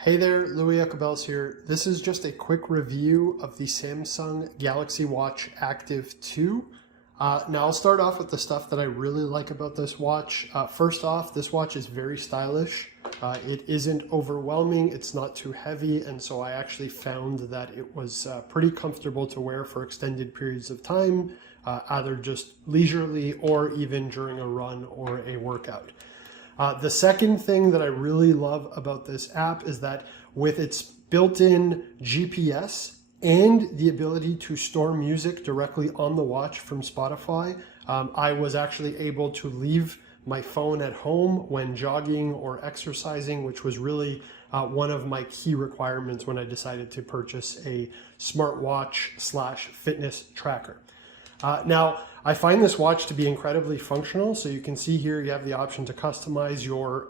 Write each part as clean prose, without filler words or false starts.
Hey there, Louis Yeti here. This is just a quick review of the Samsung Galaxy Watch Active 2. Now I'll start off with the stuff that I really like about this watch. First off, this watch is very stylish. It isn't overwhelming, it's not too heavy, and so I actually found that it was pretty comfortable to wear for extended periods of time, either just leisurely or even during a run or a workout. The second thing that I really love about this app is that with its built-in GPS and the ability to store music directly on the watch from Spotify, I was actually able to leave my phone at home when jogging or exercising, which was really one of my key requirements when I decided to purchase a smartwatch / fitness tracker. Now, I find this watch to be incredibly functional. So you can see here you have the option to customize your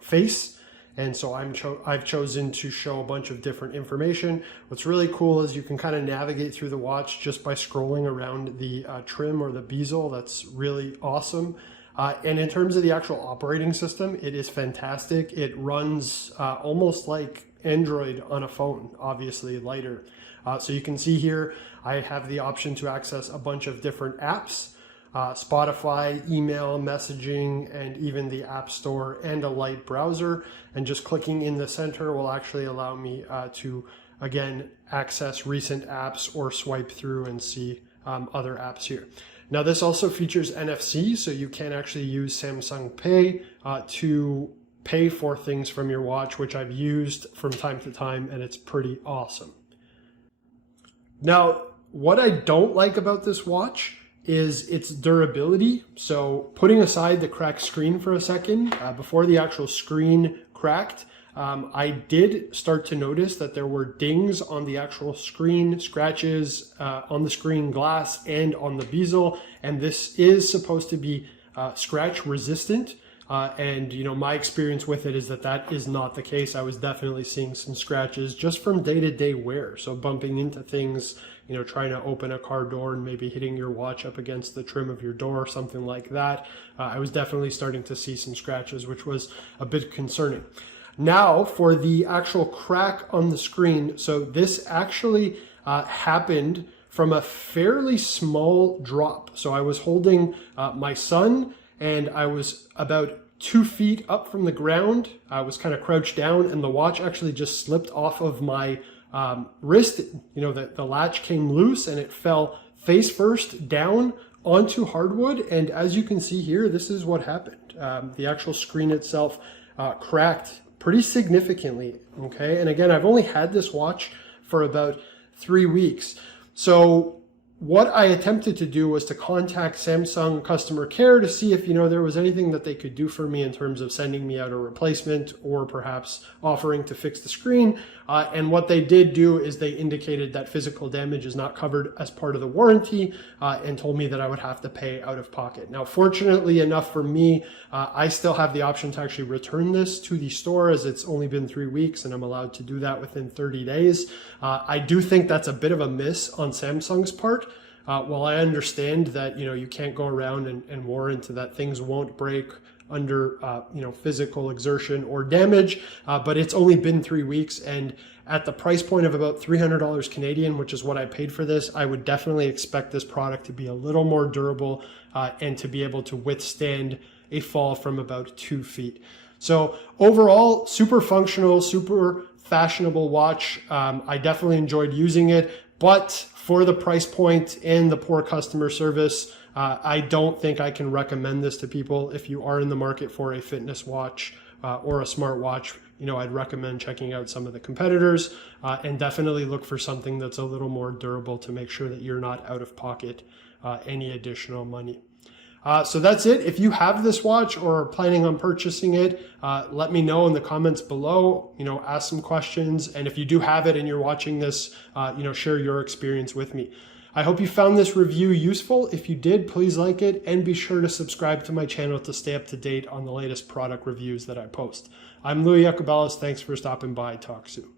face. And so I've chosen to show a bunch of different information. What's really cool is you can kind of navigate through the watch just by scrolling around the trim or the bezel. That's really awesome. And in terms of the actual operating system, it is fantastic. It runs almost like Android on a phone, obviously lighter. So you can see here, I have the option to access a bunch of different apps, Spotify, email, messaging, and even the App Store and a light browser. And just clicking in the center will actually allow me to, again, access recent apps or swipe through and see other apps here. Now this also features NFC, so you can actually use Samsung Pay to pay for things from your watch, which I've used from time to time, and it's pretty awesome. Now, what I don't like about this watch is its durability. So putting aside the cracked screen for a second, before the actual screen cracked, I did start to notice that there were dings on the actual screen, scratches on the screen glass and on the bezel. And this is supposed to be scratch resistant. And you know, my experience with it is that that is not the case. I was definitely seeing some scratches just from day-to-day wear. So bumping into things, you know, trying to open a car door and maybe hitting your watch up against the trim of your door or something like that. I was definitely starting to see some scratches, which was a bit concerning. Now for the actual crack on the screen. So this actually happened from a fairly small drop. So I was holding my son, and I was about 2 feet up from the ground. I was kind of crouched down, and the watch actually just slipped off of my wrist. You know, the latch came loose and it fell face first down onto hardwood. And as you can see here, this is what happened. The actual screen itself cracked pretty significantly. Okay. And again, I've only had this watch for about 3 weeks. So what I attempted to do was to contact Samsung customer care to see if, you know, there was anything that they could do for me in terms of sending me out a replacement or perhaps offering to fix the screen. And what they did do is they indicated that physical damage is not covered as part of the warranty and told me that I would have to pay out of pocket. Now, fortunately enough for me, I still have the option to actually return this to the store, as it's only been 3 weeks and I'm allowed to do that within 30 days. I do think that's a bit of a miss on Samsung's part. While I understand that, you know, you can't go around and warrant that things won't break under, you know, physical exertion or damage, but it's only been 3 weeks, and at the price point of about $300 Canadian, which is what I paid for this, I would definitely expect this product to be a little more durable and to be able to withstand a fall from about 2 feet. So overall, super functional, super fashionable watch. I definitely enjoyed using it, but for the price point and the poor customer service, I don't think I can recommend this to people. If you are in the market for a fitness watch or a smartwatch, you know, I'd recommend checking out some of the competitors and definitely look for something that's a little more durable to make sure that you're not out of pocket any additional money. So that's it. If you have this watch or are planning on purchasing it, let me know in the comments below, you know, ask some questions. And if you do have it and you're watching this, you know, share your experience with me. I hope you found this review useful. If you did, please like it and be sure to subscribe to my channel to stay up to date on the latest product reviews that I post. I'm Louis Yeti. Thanks for stopping by. Talk soon.